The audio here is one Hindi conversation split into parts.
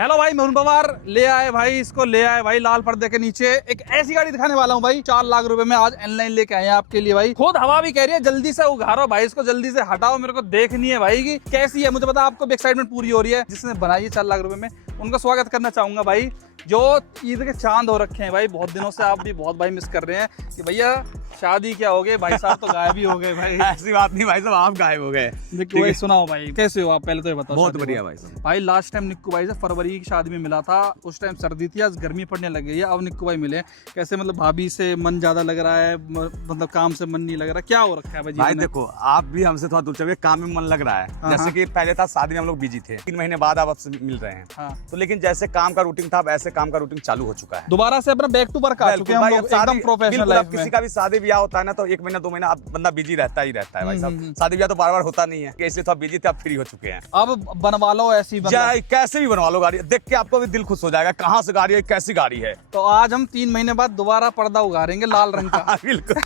हेलो भाई, मैं पवार ले आए भाई, इसको ले आए भाई लाल पर्दे के नीचे। एक ऐसी गाड़ी दिखाने वाला हूँ भाई, 4 लाख रुपए में आज ऑनलाइन लेके आए हैं आपके लिए भाई। खुद हवा भी कह रही है जल्दी से उघारो भाई, इसको जल्दी से हटाओ, मेरे को देखनी है भाई कि कैसी है। मुझे पता आपको भी एक्साइटमेंट पूरी हो रही है। जिसने बनाई है 4 लाख रुपए में, उनका स्वागत करना चाहूंगा भाई। जो ईद के चांद हो रखे हैं भाई, बहुत दिनों से आप भी बहुत भाई मिस कर रहे हैं कि भैया शादी क्या हो गए, भाई साहब तो गायब ही हो गए भाई। ऐसी बात नहीं भाई साहब, आप गायब हो गए। निक्कू भाई सुनाओ भाई, कैसे हो आप, पहले तो ये बताओ। बहुत बढ़िया भाई साहब। भाई लास्ट टाइम निक्कू भाई से फरवरी की शादी में मिला था, उस टाइम सर्दी थी, आज गर्मी पड़ने लग गई है। अब निक्कू भाई मिले, कैसे मतलब भाभी से मन ज्यादा लग रहा है, मतलब काम से मन नहीं लग रहा, क्या हो रखा है भाई? भाई देखो, आप भी हमसे थोड़ा दूर चले, काम में मन लग रहा है। जैसे कि पहले था शादी में हम लोग बिजी थे, 3 महीने बाद आप आपसे मिल रहे हैं। तो लेकिन जैसे काम का रूटीन था, अब ऐसे काम का रूटीन चालू हो चुका है। दोबारा से अपना बैक टू वर्क आ चुके हैं हम लोग, एकदम प्रोफेशनल लाइफ में। किसी का भी शादी ब्याह होता है ना, तो 1 महीना 2 महीना अब बंदा बिजी रहता ही रहता है भाई साहब। शादी ब्याह तो बार बार होता नहीं है, इसलिए थोड़ा बिजी थे, अब फ्री हो चुके हैं। अब बनवा लो ऐसी, कैसे भी बनवा लो गाड़ी, देख के आपको भी दिल खुश हो जाएगा, कहाँ से गाड़ी है, कैसी गाड़ी है। तो आज हम 3 महीने बाद दोबारा पर्दा उगारेंगे लाल रंग का। बिल्कुल।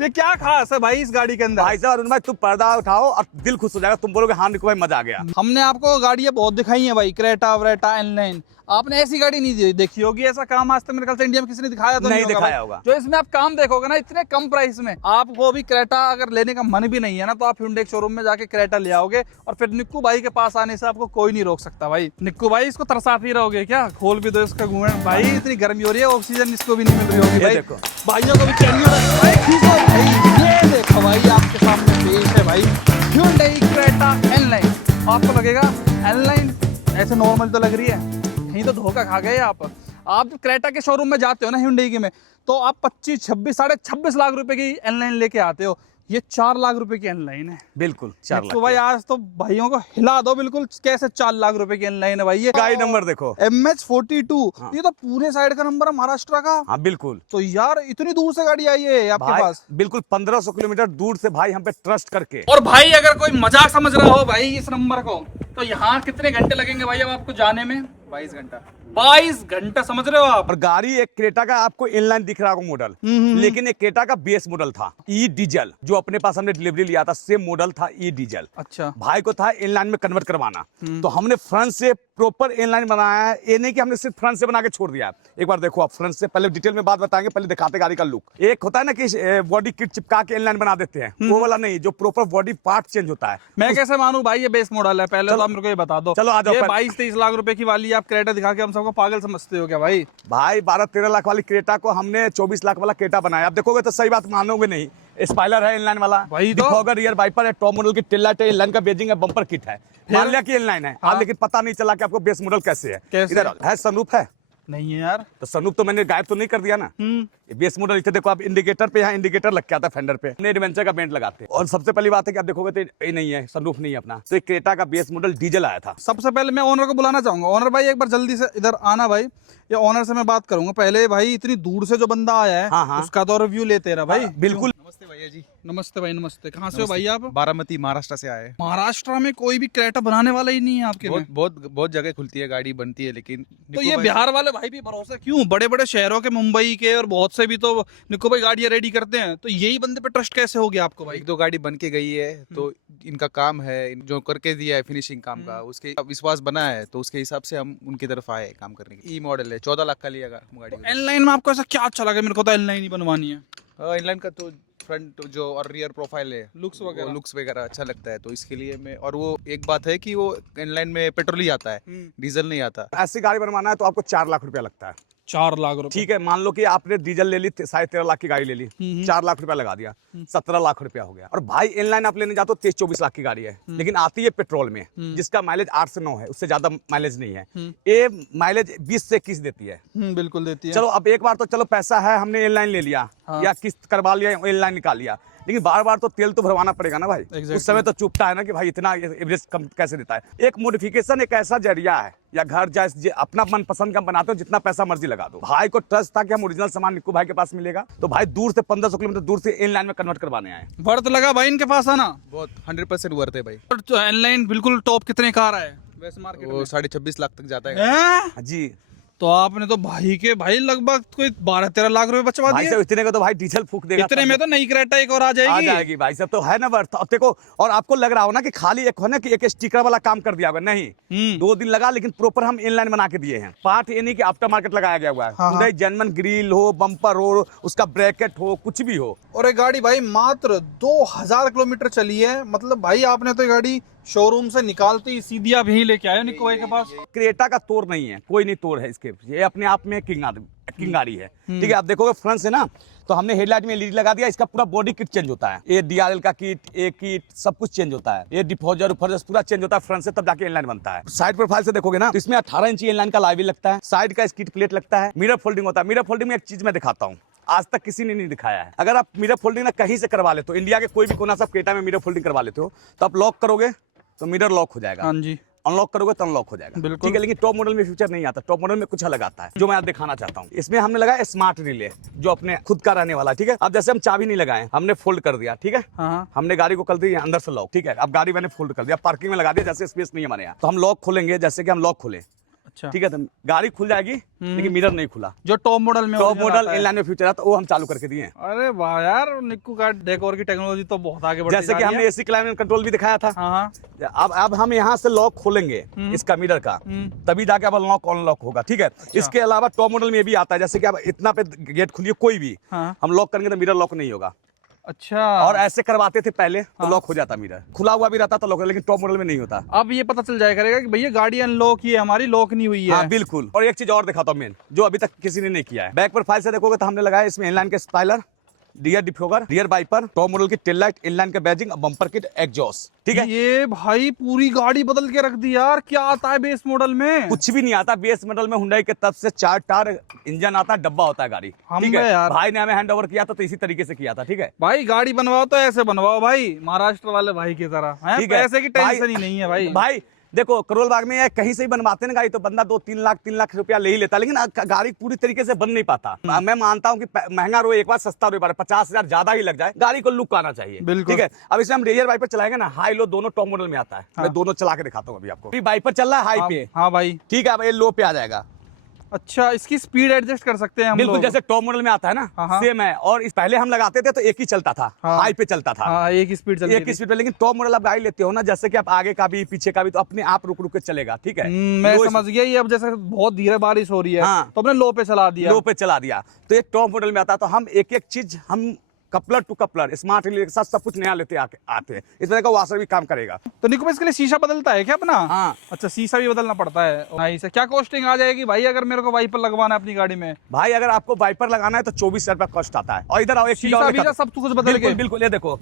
ये क्या खास है भाई इस गाड़ी के अंदर? भाई साहब, अरुण भाई तुम पर्दा उठाओ और दिल खुश हो जाएगा, तुम बोलोगे हाँ निको भाई मजा आ गया। हमने आपको गाड़ियां बहुत दिखाई हैं भाई, क्रेटा वरेटा इनलाइन, आपने ऐसी गाड़ी नहीं देखी होगी। ऐसा काम आज तक मेरे ख्याल से इंडिया में किसी ने दिखाया तो नहीं दिखाया होगा। जो इसमें आप काम देखोगे ना इतने कम प्राइस में, आपको भी क्रेटा अगर लेने का मन भी नहीं है ना, तो आप hyundai शोरूम में जाके क्रेटा ले आओगे और फिर निक्कू भाई के पास आने से आपको कोई नहीं रोक सकता भाई। निक्कू भाई इसको तरसाते ही रहोगे क्या? खोल भी दो इसका घूमे भाई, इतनी गर्मी हो रही है, ऑक्सीजन इसको भी नहीं मिल रही होगी भाई। देखो भाइयों को भी चाहिए भाई, खींचो भाई। ये देखो भाई, आपके सामने पेश है भाई Hyundai क्रेटा N-Line। आपको लगेगा N-Line ऐसे नॉर्मल तो लग रही है, कहीं तो धोखा खा गए आप। जब क्रेटा के शोरूम में जाते हो ना Hyundai के में, तो आप 25, 26, 26.5 लाख रुपए की N-Line लेके आते हो। ये 4 लाख रुपए की N-Line है। बिल्कुल 4 लाख। तो भाई आज तो भाइयों को हिला दो बिल्कुल, कैसे 4 लाख रुपए की N-Line है भाई। ये गाड़ी नंबर देखो, MH42। ये तो पूरे साइड का नंबर है महाराष्ट्र का। हाँ बिल्कुल। तो यार इतनी दूर से गाड़ी आई है आपके पास? बिल्कुल 1500 किलोमीटर दूर से भाई हम पे ट्रस्ट करके। और भाई अगर कोई मजाक समझ रहा हो भाई इस नंबर को, तो यहाँ कितने घंटे लगेंगे भाई अब आपको जाने में? 22 घंटा। 22 घंटा, समझ रहे हो आप? और गाड़ी एक क्रेटा का आपको इनलाइन दिख रहा होगा मॉडल, लेकिन एक क्रेटा का बेस मॉडल था ई डीजल, जो अपने पास हमने डिलीवरी लिया था, सेम मॉडल था ई डीजल। अच्छा। भाई को था इनलाइन में कन्वर्ट करवाना, तो हमने फ्रंट से प्रॉपर इनलाइन बनाया है। ये नहीं कि हमने सिर्फ फ्रंट से बना के छोड़ दिया है। एक बार देखो आप फ्रंट से, पहले डिटेल में बात बताएंगे, पहले दिखाते गाड़ी का लुक। एक होता है ना कि बॉडी किट चिपका के इनलाइन बना देते हैं, वो वाला नहीं, जो प्रॉपर बॉडी पार्ट चेंज होता है। मैं कैसे मानूं भाई ये बेस मॉडल है? पहले तो आप मेरे को ये बता दो। चलो आ जाओ। 22-23 लाख रुपए की वाली आप क्रेटा दिखा के हम सबको पागल समझते हो क्या भाई? भाई 12-13 लाख वाली क्रेटा को हमने 24 लाख वाला क्रेटा बनाया। आप देखोगे तो सही बात मानोगे नहीं, स्पाइलर है इनलाइन वाला, वही तो। दिखोगे रियर वाइपर है, टॉप मॉडल की टेल लाइट है, इनलाइन का बेजिंग है, बम्पर किट है, मान लिया कि इनलाइन है। हाँ। लेकिन पता नहीं चला कि आपको बेस मॉडल कैसे है। कैसे? इधर है सनरूफ है नहीं है यार। तो सनरूफ तो मैंने गायब तो नहीं कर दिया ना। ये बेस मॉडल इसे देखो आप, इंडिकेटर पे, यहाँ इंडिकेटर लग के आता है फेंडर पे, हमने एडवेंचर का बेंट लगाते हैं। और सबसे पहली बात है कि आप देखोगे तो ये नहीं है, सनरूफ नहीं है अपना। तो एक क्रेटा का बेस मॉडल डीजल आया था। सबसे पहले मैं ओनर को बुलाना चाहूंगा। ओनर भाई एक बार जल्दी से इधर आना भाई, ये ओनर से मैं बात करूंगा। पहले भाई इतनी दूर से जो बंदा आया है, हाँ, हाँ। उसका तो रिव्यू लेते रहा भाई। बिल्कुल। नमस्ते भैया जी। नमस्ते भाई, नमस्ते। कहाँ से हो भाई आप? बारामती, महाराष्ट्र से आए। महाराष्ट्र में कोई भी क्रेटा बनाने वाला ही नहीं है आपके में। बहुत जगह खुलती है, गाड़ी बनती है, लेकिन तो ये बिहार वाले भाई भी भरोसा क्यों? बड़े बड़े शहरों के, मुंबई के और बहुत से भी तो निको भाई गाड़ियां रेडी करते हैं, तो यही बंदे पे ट्रस्ट कैसे हो गया आपको भाई? 1-2 गाड़ी बन के गई है, तो इनका काम है, जो करके दिया है फिनिशिंग काम का, उसके विश्वास बना है, तो उसके हिसाब से हम उनकी तरफ आए काम करने के। ई मॉडल है, 14 लाख का लिया गाड़ी। N-Line में आपको ऐसा क्या अच्छा लगा? मेरे को तो N-Line ही बनवानी है। इनलाइन का तो फ्रंट जो और रियर प्रोफाइल है, लुक्स वगैरह अच्छा लगता है, तो इसके लिए मैं। और वो एक बात है कि वो इनलाइन में पेट्रोल ही आता है, डीजल नहीं आता। ऐसी गाड़ी बनवाना है तो आपको 4 लाख रुपया लगता है। 4 लाख रुपए। ठीक है, मान लो कि आपने डीजल ले ली, 13.5 लाख की गाड़ी ले ली, 4 लाख रुपया लगा दिया, 17 लाख रुपया हो गया। और भाई इनलाइन आप लेने जाते हो 23-24 लाख की गाड़ी है, लेकिन आती है पेट्रोल में, जिसका माइलेज 8 से 9 है, उससे ज्यादा माइलेज नहीं है। ये माइलेज 20 से 21 देती है। बिल्कुल देती है। चलो अब एक बार तो चलो पैसा है, हमने इनलाइन ले लिया, या किस्त करवा लिया, इनलाइन निकाल लिया, लेकिन बार बार तो तेल तो भरवाना पड़ेगा ना भाई। उस समय तो चुपता है ना कि भाई इतना एवरेज कम कैसे देता है। एक मॉडिफिकेशन एक ऐसा जरिया है, या घर जैसे अपना मन पसंद का बनाते हो, जितना पैसा मर्जी लगा दो। भाई को ट्रस्ट था कि हम ओरिजिनल सामान निक्कू भाई के पास मिलेगा, तो भाई दूर से 1500 किलोमीटर दूर से इनलाइन में कन्वर्ट करवाने आए। वर्थ लगा भाई इनके पास आना? बहुत 100% वर्थ है भाई। N-Line बिल्कुल टॉप कितने का आ रहा है वैसे मार्केट में? वो 26.5 लाख तक जाता है जी। तो आपने तो भाई के भाई लगभग कोई 12-13 लाख रुपए बचवा भाई दिए। साहब इतने का तो भाई डीजल फूक देगा। इतने में तो नई क्रेटा एक और आ आ जाएगी। जाएगी भाई साहब, तो है ना वर्थ। अब देखो, और आपको लग रहा हो ना कि खाली एक हो ना कि एक स्टिकर वाला काम कर दिया होगा, नहीं 2 दिन लगा, लेकिन प्रॉपर हम इनलाइन बना के दिए हैं। पार्ट ये नहीं कि आफ्टर मार्केट लगाया गया हुआ है। हाँ। जर्मन ग्रिल हो, बम्पर हो, उसका ब्रैकेट हो, कुछ भी हो। और ये गाड़ी भाई मात्र 2000 किलोमीटर चली है। मतलब भाई आपने तो ये गाड़ी शोरूम से निकालते ही सीधी आप यहीं लेके आए निक्कू भाई के पास। क्रेटा का तोड़ नहीं है, कोई नहीं तोड़ है इसके, ये अपने आप में किंग गाड़ी है। ठीक है, आप देखोगे फ्रंट से ना, तो हमने हेडलाइट में एलईडी लगा दिया। इसका पूरा बॉडी किट चेंज होता है, ये डीआरएल का किट, ए किट, सब कुछ चेंज होता है। ये डिफोजर उफोजर पूरा चेंज होता है फ्रंट से, तब जाके इनलाइन बनता है। साइड प्रोफाइल से देखोगे ना, तो इसमें 18 इंची इनलाइन का लाइव लगता है। साइड का स्किड प्लेट लगता है, मिरर फोल्डिंग होता है। मिरर फोल्डिंग में एक चीज मैं दिखाता हूँ, आज तक किसी ने नहीं दिखाया है। अगर आप मिरर फोल्डिंग ना कहीं से करवा लेते हो, इंडिया के कोई भी कोना से क्रेटा में मिरर फोल्डिंग करवा लेते हो, तो आप लॉक करोगे तो मिरर लॉक हो जाएगा। हाँ जी। अनलॉक करोगे तो अनलॉक हो जाएगा। बिल्कुल। ठीक है, लेकिन टॉप मॉडल में फीचर नहीं आता। टॉप मॉडल में कुछ अलग आता है, जो मैं आज दिखाना चाहता हूँ। इसमें हमने लगाया स्मार्ट रिले, जो अपने खुद का रहने वाला। ठीक है, अब जैसे हम चाबी नहीं लगाए, हमने फोल्ड कर दिया। ठीक है, हाँ। हमने गाड़ी को कर दी अंदर से लॉक। ठीक है, अब गाड़ी मैंने फोल्ड कर दिया, पार्किंग में लगा दिया, जैसे स्पेस नहीं है हमारे यहाँ, तो हम लॉक खोलेंगे, जैसे कि हम लॉक खोले। अच्छा। ठीक है, तो गाड़ी खुल जाएगी, लेकिन मिरर नहीं खुला। जो टॉप मॉडल में टॉप मॉडल इनलाइन में फ्यूचर आता है, वो हम चालू करके दिए। अरे वाह यार, निक्कू का डेकोर की टेक्नोलॉजी तो बहुत आगे बढ़ जैसे कि हमने एसी क्लाइमेट कंट्रोल भी दिखाया था। हाँ। अब हम यहाँ से लॉक खोलेंगे इसका मिरर का, तभी जाके अब अनलॉक अनलॉक होगा। ठीक है, इसके अलावा टॉप मॉडल में भी आता है, जैसे कि अब इतना पे गेट खुलिए कोई भी, हाँ। हम लॉक करेंगे तो मिरर लॉक नहीं होगा। अच्छा। और ऐसे करवाते थे पहले, तो लॉक हो जाता मिरर, खुला हुआ भी रहता तो लॉक, लेकिन टॉप मॉडल में नहीं होता। अब ये पता चल जाया करेगा कि भैया गाड़ी अनलॉक ही है हमारी, लॉक नहीं हुई है। हाँ बिल्कुल। और एक चीज और दिखाता हूँ मेन, जो अभी तक किसी ने नहीं किया है। बैक प्रोफाइल से देखोगे तो हमने लगाया इसमें इनलाइन के spoiler, rear diffuser, rear wiper, top model की टेल लाइट, इनलाइन के बैजिंग, बम्पर किट, एग्जॉस्ट। ठीक है, ये भाई पूरी गाड़ी बदल के रख दी यार। क्या आता है बेस मॉडल में? कुछ भी नहीं आता। बेस मॉडल में हुंडई के तरफ से 4 टायर इंजन आता है, डब्बा होता है गाड़ी। ठीक है यार, भाई ने हमें हैंड ओवर किया था, तो इसी तरीके से किया था। ठीक है भाई गाड़ी बनवाओ तो ऐसे बनवाओ भाई, महाराष्ट्र वाले भाई की तरह। ठीक है, पैसे की टेंशन ही नहीं है भाई। भाई देखो, करोल बाग में कहीं से ही बनवाते ना गाड़ी, तो बंदा 2-3 लाख रुपया ले ही लेता, लेकिन गाड़ी पूरी तरीके से बन नहीं पाता। मैं मानता हूँ कि महंगा रोए एक बार, सस्ता रोए बार, 50,000 ज्यादा ही लग जाए, गाड़ी को लुक आना चाहिए। बिल्कुल। ठीक है, अब इसमें हम रियर वाइपर चलाएंगे ना, हाई लो दोनों टॉप मॉडल में आता है। मैं दोनों चला के दिखाता हूँ अभी आपको। वाइपर चल रहा है हाई पे। हाँ भाई। ठीक है, अब ये लो पे आ जाएगा। अच्छा, इसकी स्पीड एडजस्ट कर सकते हैं हम बिल्कुल, लोग। जैसे टॉप मॉडल में आता है ना, सेम है। और इस पहले हम लगाते थे तो एक ही चलता था, हाई पे चलता था। हाँ, एक ही स्पीड चलती एक ही स्पीड पे। लेकिन टॉप मॉडल आप गाड़ी लेते हो ना, जैसे कि आप आगे का भी पीछे का भी, तो अपने आप रुक रुक के चलेगा। ठीक है, मैं समझ गया। ये अब जैसे बहुत धीरे बारिश हो रही है, हाँ। तो अपने लो पे चला दिया। लो पे चला दिया, तो ये टॉप मॉडल में आता है। तो हम एक एक चीज, हम coupler to coupler, smart relay के साथ सब कुछ नया लेते आते हैं। इस तरह का वाशर भी काम करेगा। तो निको इसके लिए शीशा बदलता है क्या अपना? हाँ। अच्छा, शीशा भी बदलना पड़ता है। नाइस है। क्या कॉस्टिंग आ जाएगी भाई अगर मेरे को वाइपर लगवाना है अपनी गाड़ी में? भाई अगर आपको वाइपर लगाना है तो 24,000 रुपया कॉस्ट आता है। और इधर आओ, एक चीज और शीशा सब कुछ बदल के। बिल्कुल, ये देखो,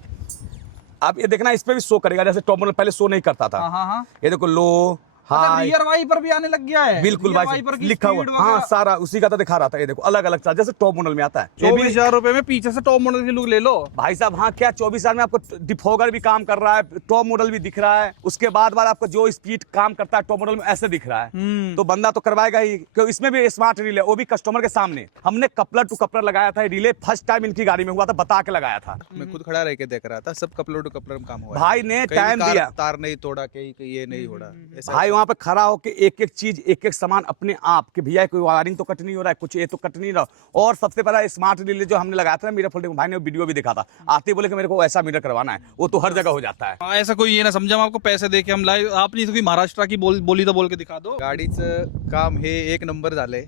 आप ये देखना, इस पे भी शो करेगा। जैसे टॉप मॉडल पहले शो नहीं करता था। हाँ। ये देखो, लो हाई, रियर वाइपर भी आने लग गया है। बिल्कुल भाई, लिखा हुआ। हाँ, सारा उसी का तो दिखा रहा था। ये देखो, अलग अलग चार्ज, जैसे टॉप मॉडल में आता है। 24,000 रुपए में पीछे से टॉप मॉडल की लुक ले लो भाई साहब। हाँ, क्या 24,000 में आपको डिफोगर भी काम कर रहा है, टॉप मॉडल भी दिख रहा है। उसके बाद आपको जो स्पीड काम करता है टॉप मॉडल में, ऐसे दिख रहा है। तो बंदा तो करवाएगा ही, क्योंकि इसमें भी स्मार्ट रिले, वो भी कस्टमर के सामने। हमने कपलर टू कपलर लगाया था। रिले फर्स्ट टाइम इनकी गाड़ी में हुआ था, बता के लगाया था। मैं खुद खड़ा रह के देख रहा था, सब कपलर टू कपलर में काम हुआ है। भाई ने कहीं टाइम दिया, तार नहीं तोड़ा, कहीं ये नहीं होड़ा। भाई वहां पे खड़ा होके एक एक चीज, एक एक सामान अपने आप कि भैया कोई वायरिंग तो कट नहीं हो रहा है, कुछ ये तो कट नहीं रहा। और सबसे पहला स्मार्ट रिले जो हमने लगाया था मिरर फोल्डिंग, भाई ने वीडियो भी दिखा था। आते बोले कि मेरे को ऐसा मिरर करवाना है, वो तो हर जगह हो जाता है। ऐसा कोई ये ना समझा हम आपको पैसे दे के हम लाए। आपने कोई महाराष्ट्र की बोली तो बोल के दिखा दो। गाडीचं काम हे 1 नंबर झालंय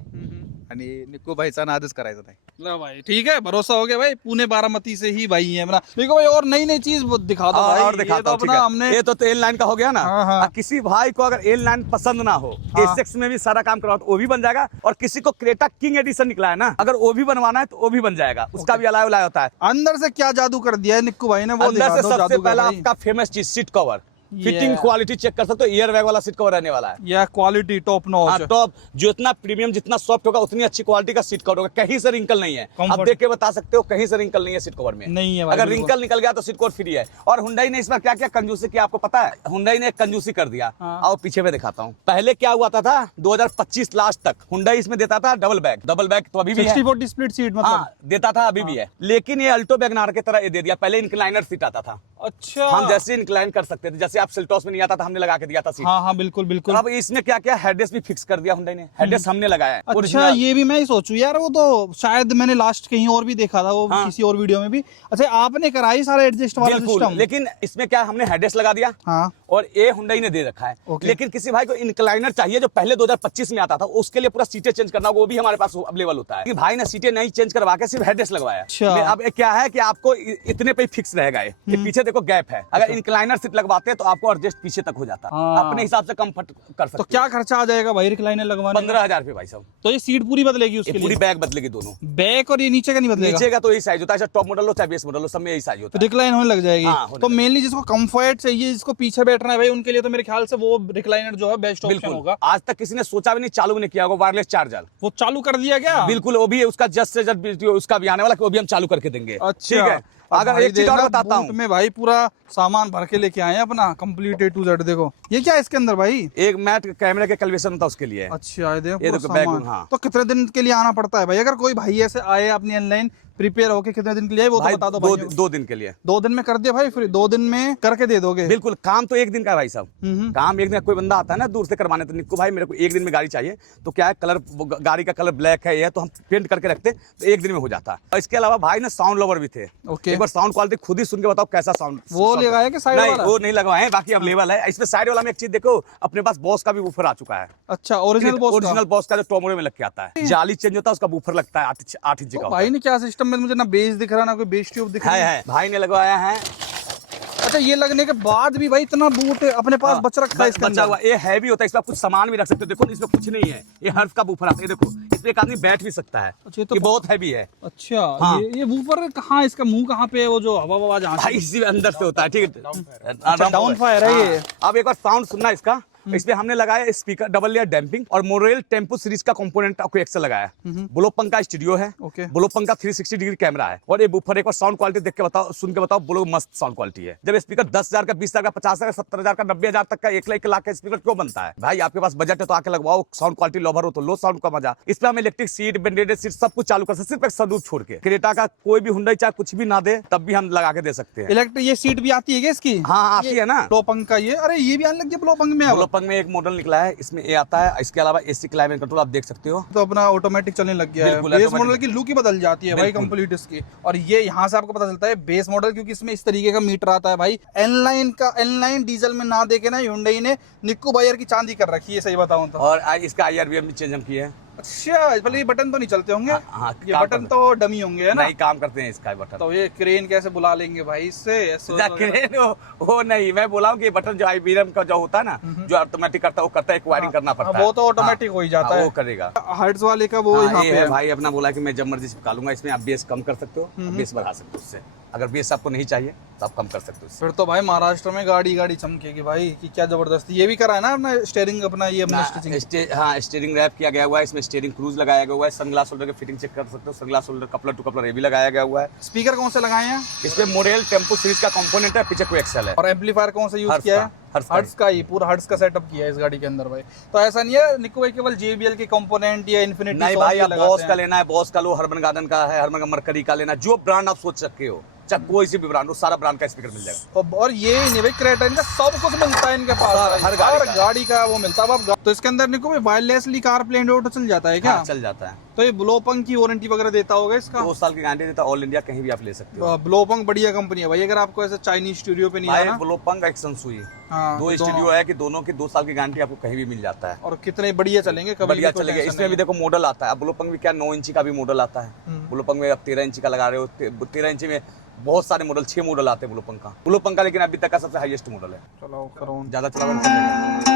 आणि निक्कू भाईचा नादच करायचा नाही। लो भाई, ठीक है, भरोसा हो गया भाई। पुणे बारामती से ही भाई है मेरा। देखो भाई, और नई नई चीज दिखा दो भाई। और दिखाता हूं, ठीक है। हमने ये तो एल लाइन का हो गया ना। हाँ। किसी भाई को अगर एल लाइन पसंद ना हो, एसेक्स में भी सारा काम करवाओ तो वो भी बन जाएगा। और किसी को क्रेटा किंग एडिशन निकला है ना, अगर वो भी बनवाना है तो वो भी बन जाएगा। उसका भी अलाय उलाय होता है। अंदर से क्या जादू कर दिया है निक्कू भाई ने, वो अंदर दिखा से दो सबसे जादूगर पहला भाई। आपका फेमस चीज, seat cover. Fitting quality check कर सकते हो, एयर बैग वाला सीट कवर रहने वाला है। यह क्वालिटी टॉप नॉच। टॉप, जितना प्रीमियम, जितना सॉफ्ट होगा उतनी अच्छी क्वालिटी का सीट कवर होगा। कहीं से रिंकल नहीं है। आप देख के बता सकते हो, कहीं से रिंकल नहीं है सीट कवर में। नहीं है भाई, अगर रिंकल निकल गया तो सीट कवर फ्री है। और हुंडई ने इसमें क्या क्या कंजूसी किया आपको पता है? हुंडई ने एक कंजूसी कर दिया। आओ पीछे में दिखाता हूँ। पहले क्या हुआ था 2025 लास्ट तक हुंडई इसमें देता था डबल बैग तो अभी भी 60-40 स्प्लिट सीट मतलब। देता था, अभी भी है। लेकिन ये अल्टो वैगनार की तरह ये दे दिया। पहले इंक्लाइनर सीट आता था, अच्छा, हम जैसे इंक्लाइन कर सकते थे, जैसे आप सेल्टॉस में नहीं आता था, हमने लगा के दिया था सीट। हाँ हाँ बिल्कुल बिल्कुल। अब इसमें क्या क्या हेडरेस्ट भी फिक्स कर दिया हुंडई ने, हेडरेस्ट हमने लगाया है। अच्छा, ये भी मैं ही सोचूं यार, वो तो शायद मैंने लास्ट कहीं और भी देखा था वो, हाँ। किसी और वीडियो में भी। अच्छा, आपने कराई सारा एडजस्ट वाला सिस्टम? लेकिन इसमें क्या हमने हेडरेस्ट लगा दिया, हाँ, और ये हुंडई ने दे रखा है। लेकिन किसी भाई को इंक्लाइनर चाहिए जो पहले 2025 में आता था, उसके लिए पूरा सीटें चेंज करना, वो भी हमारे पास अवेलेबल होता है। कि भाई ने सीटें नहीं चेंज करवा के सिर्फ हेडरेस्ट लगवाया। अच्छा। अब क्या है कि आपको इतने पे फिक्स रहेगा ये, कि पीछे देखो गैप है, अगर इंक्लाइनर सीट लगवाते हैं तो आपको एडजस्ट पीछे तक हो जाता है, हाँ। अपने हिसाब से कंफर्ट कर सकते। तो क्या खर्चा आ जाएगा भाई रिक्लाइनर लगवाने? 15,000 रुपए भाई साहब। तो ये सीट पूरी बदलेगी उसके लिए? पूरी बैग बदलेगी दोनों, बैक और ये नीचे का नहीं बदलेगा? नीचे का तो यही साइज होता है, टॉप मॉडल हो चाहे बेस मॉडल हो, सब में यही साइज होता है। रिक्लाइन होने लग जाएगी। हाँ, होने तो लग मेनली जिसको कंफर्ट चाहिए, जिसको पीछे बैठना है भाई, उनके लिए तो मेरे ख्याल से वो रिक्लाइनर जो है बेस्ट ऑप्शन होगा। आज तक किसी ने सोचा भी नहीं, चालू भी नहीं किया होगा वायरलेस चार्जर। वो चालू कर दिया क्या? बिल्कुल, वो भी उसका जस्ट से जस्ट उसका भी आने वाला, वो भी हम चालू करके देंगे। अच्छा, ठीक है। अगर एक चीज और बताता हूँ, मैं भाई पूरा सामान भर के लेके आए हैं अपना, कंप्लीट A to Z। देखो ये क्या है इसके अंदर भाई? एक मैट कैमरे के कैलिब्रेशन होता है, उसके लिए। अच्छा, ये देखो ये पूरा देखो बैग, सामान। हाँ। तो कितने दिन के लिए आना पड़ता है भाई? अगर कोई भाई ऐसे आए अपनी ऑनलाइन प्रिपेयर होके, कितने दिन के लिए वो तो बता दो भाई। 2 दिन के लिए। 2 दिन में कर दिया भाई? फिर 2 दिन में करके दे दोगे? बिल्कुल, काम तो 1 दिन का है भाई साहब। काम 1 दिन का। कोई बंदा आता है ना दूर से करवाने, तो निक्कू भाई मेरे को 1 दिन में गाड़ी चाहिए, तो क्या है, कलर गाड़ी का कलर ब्लैक है, ये तो हम पेंट करके रखते, तो 1 दिन में हो जाता है। और इसके अलावा भाई ना साउंड लवर भी थे। एक बार साउंड क्वालिटी खुद ही सुन के बताओ कैसा साउंड। वो लगाया कि साइड वाला? वो नहीं लगवाए, बाकी अवेलेबल है। इसमें साइड वाला में एक चीज देखो, अपने पास बॉस का भी बूफर आ चुका है। अच्छा, ओरिजिनल बॉस का जो टोमोरे में लग के आता है, जाली चेंज होता है, उसका बूफर लगता है 8 इंच का। भाई ने क्या सिस्टम में, मुझे ना बेस दिख रहा ना कोई बेस ट्यूब दिख रहा है, भाई ने लगवाया है। अच्छा, ये लगने के बाद भी भाई इतना बूट अपने पास बच रखा है इसके बचा हुआ। अंदर? ये हैवी होता है, इसमें आप कुछ सामान भी रख सकते हो। देखो इसमें कुछ नहीं है, ये हर्फ का बूफर आता है, देखो इसमें एक आदमी बैठ भी सकता है। अच्छा, तो ये बहुत हैवी है। अच्छा, हाँ। ये वूफर कहाँ, इसका मुंह कहाँ पे है? वो जो हवा ववा जहाँ भाई इसी अंदर से होता है, ठीक है। डाउन फायर है ये। अब एक बार साउंड सुनना इसका। इसमें हमने लगाया स्पीकर, डबल लेयर डैम्पिंग, और मोरेल टेम्पो सीरीज का कंपोनेंट आपको एक्सेल लगाया है। ब्लोपंग का स्टूडियो है, ब्लोपंग का 360 डिग्री कैमरा है, और ये बूफर एक बार साउंड क्वालिटी देख के बताओ, सुन के बताओ, बोलो मस्त साउंड क्वालिटी है। जब स्पीकर 10,000 का, 20,000 का, 50,000 का, 70,000 का, 90,000 तक का, 1 लाख का स्पीकर क्यों बनता है भाई? आपके पास बजट है तो आके लगवाओ। साउंड क्वालिटी लवर हो तो लो साउंड का मजा। इसमें हम इलेक्ट्रिक सीट, बेंडेड सीट सब कुछ चालू कर सकते, सिर्फ एक सनरूफ छोड़ के। क्रेटा का कोई भी हुंडई चाहे कुछ भी ना दे, तब भी हम लगा के दे सकते हैं। इलेक्ट्रिक ये सीट भी आती है क्या इसकी? हाँ, आती है ना ब्लोपंग का ये। अरे ये भी आने लग गया ब्लोपंग में? ब्लोपंग में एक मॉडल निकला है, इसमें ये आता है। इसके अलावा एसी क्लाइमेट कंट्रोल आप देख सकते हो, तो अपना ऑटोमेटिक चलने लग गया है। बेस मॉडल की लुक ही बदल जाती है भाई कंप्लीट इसकी। और ये यहाँ से आपको पता चलता है बेस मॉडल, क्योंकि इसमें इस तरीके का मीटर आता है भाई। N9 डीजल में ना देके ना हुंडई ने निक्कू बायर की चांदी कर रखी है, सही बताऊं तो। और इसका IRBM भी चेंज हम किए हैं। अच्छा, पहले ये बटन तो नहीं चलते होंगे? हाँ, ये बटन तो डमी होंगे, है ना? नहीं, काम करते हैं इसका बटन। तो ये क्रेन कैसे बुला लेंगे भाई इससे? क्रेन वो नहीं, मैं बोला हूँ कि बटन जो IRBM का जो होता है ना, जो ऑटोमेटिक करता है, वो करता है, एक वायरिंग करना पड़ता है। वो तो ऑटोमेटिक हो ही जाता है, वो करेगा। हर्ट्ज वाले का वो यहाँ पे है भाई। अपना बोला कि मैं जब मर्जी चिपका लूंगा, इसमें आप बेस कम कर सकते हो, बेस बढ़ा सकते हो। उससे अगर बेस आपको नहीं चाहिए तो आप कम कर सकते हो। फिर तो भाई महाराष्ट्र में गाड़ी चमकेगी भाई, कि क्या जबरदस्ती। ये भी करा है ना अपना स्टीयरिंग, अपना ये अपना स्टिचिंग। हाँ, स्टीयरिंग रैप किया गया हुआ है, इसमें स्टीयरिंग क्रूज लगाया गया हुआ है, सनग्लास होल्डर की फिटिंग चेक कर सकते हो, sunglass holder coupler to coupler ये भी लगाया गया हुआ है। स्पीकर कौन से लगाए हैं इसमें? मोरेल टेम्पो सीरीज का कंपोनेंट है, पीछे कोई एक्सेल है। और एम्पलीफायर कौन सा यूज किया है? हर्ट्ज का ही, पूरा हर्ट्ज का सेटअप किया है इस गाड़ी के अंदर भाई। तो ऐसा नहीं है निक्कू भाई केवल JBL के कंपोनेंट या इन्फिनिटी? नहीं भाई, आप बॉस का लेना है, बॉस का लो, हर्मन गार्डन का है, हर्मन मरकरी का लेना, जो ब्रांड आप सोच सकते हो, चाहे कोई सी भी ब्रांड हो, सारा ब्रांड का स्पीकर मिल जाएगा। और ये नहीं भाई, क्रेटा इनका सब कुछ मिलता है इनके पास, हर गाड़ी का वो मिलता है। तो इसके अंदर निक्कू भाई वायरलेसली कार प्लेन ऑटो चल जाता है क्या? चल जाता है। तो ये ब्लोपंग की वारंटी वगैरह देता होगा इसका? 2 साल की गारंटी देता है, ऑल इंडिया कहीं भी आप ले सकते हो। ब्लोपंग बढ़िया कंपनी है भाई। अगर आपको ऐसे चाइनीज स्टूडियो पे नहीं आना, ब्लोपंग एक्सनसुई, हाँ, 2 स्टूडियो है कि दोनों की 2 साल की गारंटी आपको कहीं भी मिल जाता है। और कितने बढ़िया चलेंगे, बढ़िया चलेंगे। इसमें भी देखो मॉडल आता है। अब ब्लोपंग में क्या 9 इंची का भी मॉडल आता है। ब्लोपंग में आप 13 इंची का लगा रहे हो, 13 इंची में बहुत सारे मॉडल, 6 मॉडल आते हैं ब्लोपंग का, लेकिन अभी तक का सबसे हाईएस्ट मॉडल है। चलो ज्यादा चला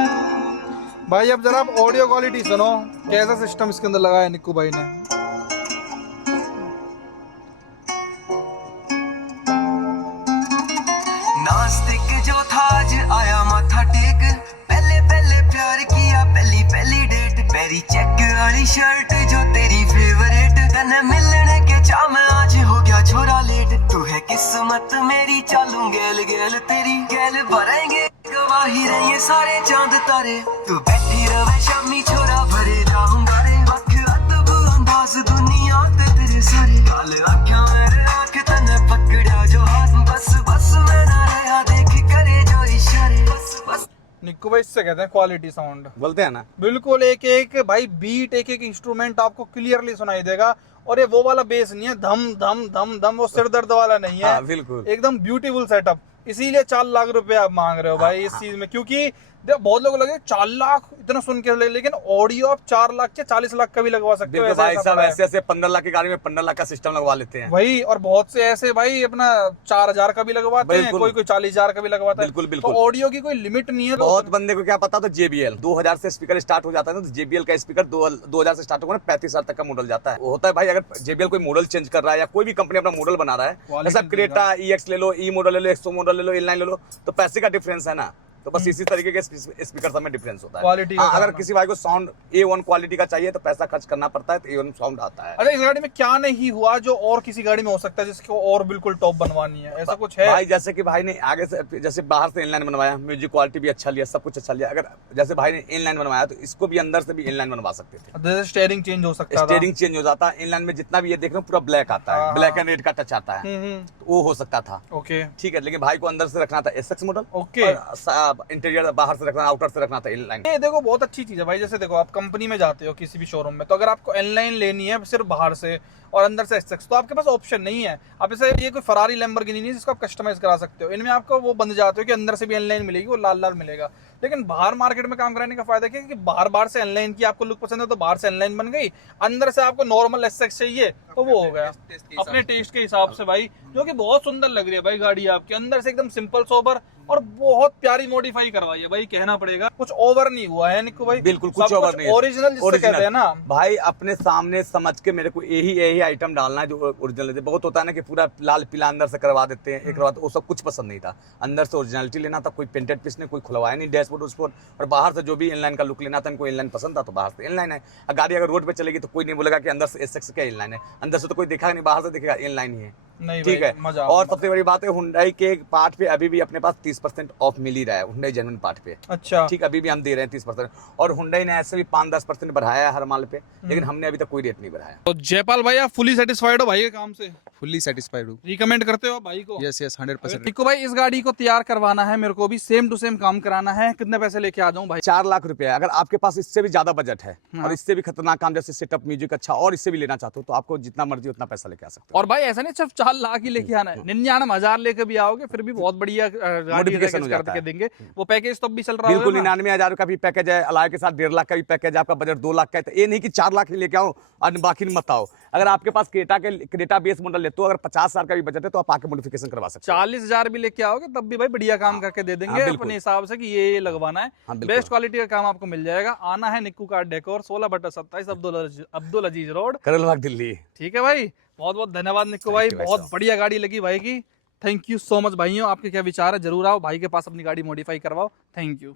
भाई। अब जरा आप ऑडियो क्वालिटी सुनो, कैसा सिस्टम इसके अंदर लगाया निक्कू भाई ने। नास्तिक जो था आज आया माथा टेक, पहले पहले प्यार किया, पहली पहली डेट, पैरी चेक वाली शर्ट जो तेरी फेवरेट, तने मिलने के चाह में आज हो गया छोरा लेट। तू है किस्मत मेरी, चालू गेल गेल तेरी, गेल भरेंगे गवाही रहे ये सारे चांद तारे। तू बैठी रवे शामी छोरा भरे जाऊंगा रे, अख अदब अंदाज दुनिया ते तेरे सारे, काल आँखें मेरे आँख तने पकड़ा जो हाथ, बस बस मैं ना रहे निक्कू भाई इससे कहते हैं क्वालिटी साउंड, बोलते हैं ना। बिल्कुल एक एक भाई बीट, एक एक इंस्ट्रूमेंट आपको क्लियरली सुनाई देगा। और ये वो वाला बेस नहीं है धम धम धम धम, वो सिर दर्द वाला नहीं है। हाँ, बिल्कुल एकदम ब्यूटीफुल सेटअप। इसीलिए 4 लाख रुपए आप मांग रहे हो भाई इस चीज में, क्योंकि देखो बहुत लोग लगे 4 लाख इतना सुन के लेकिन ऑडियो आप 4 लाख से 40 लाख का भी लगवा सकते हो। बिल्कुल भाई साहब, ऐसे ऐसे 15 लाख की गाड़ी में 15 लाख का सिस्टम लगवा लेते हैं वही, और बहुत से ऐसे भाई अपना 4,000 का भी लगवाते हैं, कोई 40,000 का भी लगवाता है। बिल्कुल बिल्कुल। तो ऑडियो की कोई लिमिट नहीं है। बहुत बंदे को क्या पता था JBL 2000 से स्पीकर स्टार्ट हो जाता है ना, तो JBL का स्पीकर 2000 से स्टार्ट होकर 35,000 तक का मॉडल जाता है। वो होता है भाई, अगर JBL कोई मॉडल चेंज कर रहा है या कोई भी कंपनी अपना मॉडल बना रहा है, जैसा क्रेटा EX ले लो, E मॉडल ले लो, एक्सो मॉडल ले लो, L9 ले लो, तो पैसे का डिफरेंस है ना। तो बस इसी तरीके के स्पीकर सब में डिफरेंस होता है। क्वालिटी हाँ, अगर किसी भाई को साउंड A1 क्वालिटी का चाहिए तो पैसा खर्च करना पड़ता है, तो A1 साउंड आता है। अच्छा, इस गाड़ी में क्या नहीं हुआ जो और किसी गाड़ी में हो सकता है जिसको और बिल्कुल टॉप बनवानी है, ऐसा कुछ है? भाई जैसे कि भाई ने आगे से जैसे बाहर से इनलाइन बनवाया, म्यूजिक क्वालिटी भी अच्छा लिया, सब कुछ अच्छा लिया। अगर जैसे भाई ने इनलाइन बनवाया तो इसको भी अंदर से भी इनलाइन बनवा सकते थे। जैसे स्टीयरिंग चेंज हो सकता है, स्टीयरिंग चेंज हो जाता है। इनलाइन में जितना भी ये देख रहे हो पूरा ब्लैक आता है, ब्लैक एंड रेड का टच आता है, तो वो हो सकता था। ओके ठीक है, लेकिन भाई को अंदर से रखना था SX मॉडल, ओके, इंटीरियर बाहर से रखना, आउटर से रखना था इनलाइन। ये देखो बहुत अच्छी चीज है भाई। जैसे देखो आप कंपनी में जाते हो किसी भी शोरूम में, तो अगर आपको N-line लेनी है सिर्फ बाहर से और अंदर से SX, तो आपके पास ऑप्शन नहीं है। आप ऐसे ये कोई फरारी लैम्बोर्गिनी नहीं है जिसको आप कस्टमाइज करा सकते हो। इनमें आपको वो बंद जाते हो कि अंदर से भी N-line मिलेगी, वो लाल लाल मिलेगा। लेकिन बाहर मार्केट में काम कराने का फायदा क्या है कि बाहर से N-line की आपको लुक पसंद है तो बाहर से N-line बन गई, अंदर से आपको नॉर्मल SX चाहिए तो वो हो गया अपने टेस्ट के हिसाब से भाई, जो कि बहुत सुंदर लग रही है भाई गाड़ी आपके। अंदर से एकदम सिंपल सोबर और बहुत प्यारी मॉडिफाई करवाई है भाई, कहना पड़ेगा। कुछ ओवर नहीं हुआ है निक्कू भाई, बिल्कुल कुछ ओवर नहीं है। ओरिजिनल जिसे कहते हैं ना भाई, अपने सामने समझ के मेरे को यही आइटम डालना है जो ओरिजिनल है। बहुत होता है ना कि पूरा लाल पीला अंदर से करवा देते हैं, एक करवाते, वो सब कुछ पसंद नहीं था। अंदर से ओरिजिनलिटी लेना था, कोई पेंटेड पीस ने कोई खुलवाया नहीं डैशबोर्ड उसको, और बाहर से जो भी इनलाइन का लुक लेना था, इनको इनलाइन पसंद था तो बाहर से इनलाइन है। गाड़ी अगर रोड पे चलेगी तो कोई नहीं बोलेगा कि अंदर से SX का इनलाइन है, अंदर से तो कोई देखा नहीं, बाहर से देखेगा इनलाइन ही है। नहीं ठीक है। मजा। और सबसे बड़ी बात है, हुंडई के पार्ट पे अभी भी अपने पास 30% ऑफ मिल ही रहा है, हुंडई जेन्युइन पार्ट पे। अच्छा ठीक, अभी भी हम दे रहे हैं 30%। और हुंडई ने ऐसे भी 5-10% बढ़ाया है हर माल पे, लेकिन हमने अभी तक कोई रेट नहीं बढ़ाया। तो जयपाल भाई, आप फुली सेटिस्फाइड हो भाई के काम से? फुल्ली सेटिस्फाइड हूँ। रिकमेंड करते हो भाई को? यस 100%। निक्कू भाई, इस गाड़ी को तैयार करवाना है मेरे को भी, सेम टू सेम काम कराना है, कितने पैसे लेके आ जाऊं भाई? 4 लाख रुपए। अगर आपके पास इससे भी ज्यादा बजट है और इससे भी खतरनाक काम जैसे सेटअप म्यूजिक अच्छा और इससे भी लेना चाहते हो, तो आपको जितना मर्जी उतना पैसा लेके आ सकते हो। और भाई ऐसा नहीं सिर्फ 4 लाख ही लेके आना है, 99,000 लेके भी आओगे फिर भी बहुत बढ़िया Modification हो जाता करके है। देंगे। वो पैकेज तो भी चल रहा बिल्कुल, है 99,000 का भी पैकेज है, अलाय के साथ 1.5 लाख का भी पैकेज है, आपका बजट 2 लाख का है। तो ये नहीं कि 4 लाख ही लेके आओ और बाकी मत आओ। अगर आपके पास क्रेटा बेस मॉडल लेते हो, अगर 50,000 का भी बजट है तो आप आके मॉडिफिकेशन करवा सकते हो। 40,000 भी लेके आओगे तब भी भाई बढ़िया काम करके दे देंगे अपने हिसाब से कि ये लगवाना है। बेस्ट क्वालिटी का काम आपको मिल जाएगा। आना है निक्कू कार डेकोर, 16/27 अब्दुल अजीज रोड, करोल बाग, दिल्ली। ठीक है भाई, बहुत बहुत धन्यवाद निक्कू भाई, बहुत बढ़िया गाड़ी लगी भाई की। थैंक यू सो मच भाइयों। आपके क्या विचार है, जरूर आओ भाई के पास अपनी गाड़ी मॉडिफाई करवाओ। Thank you.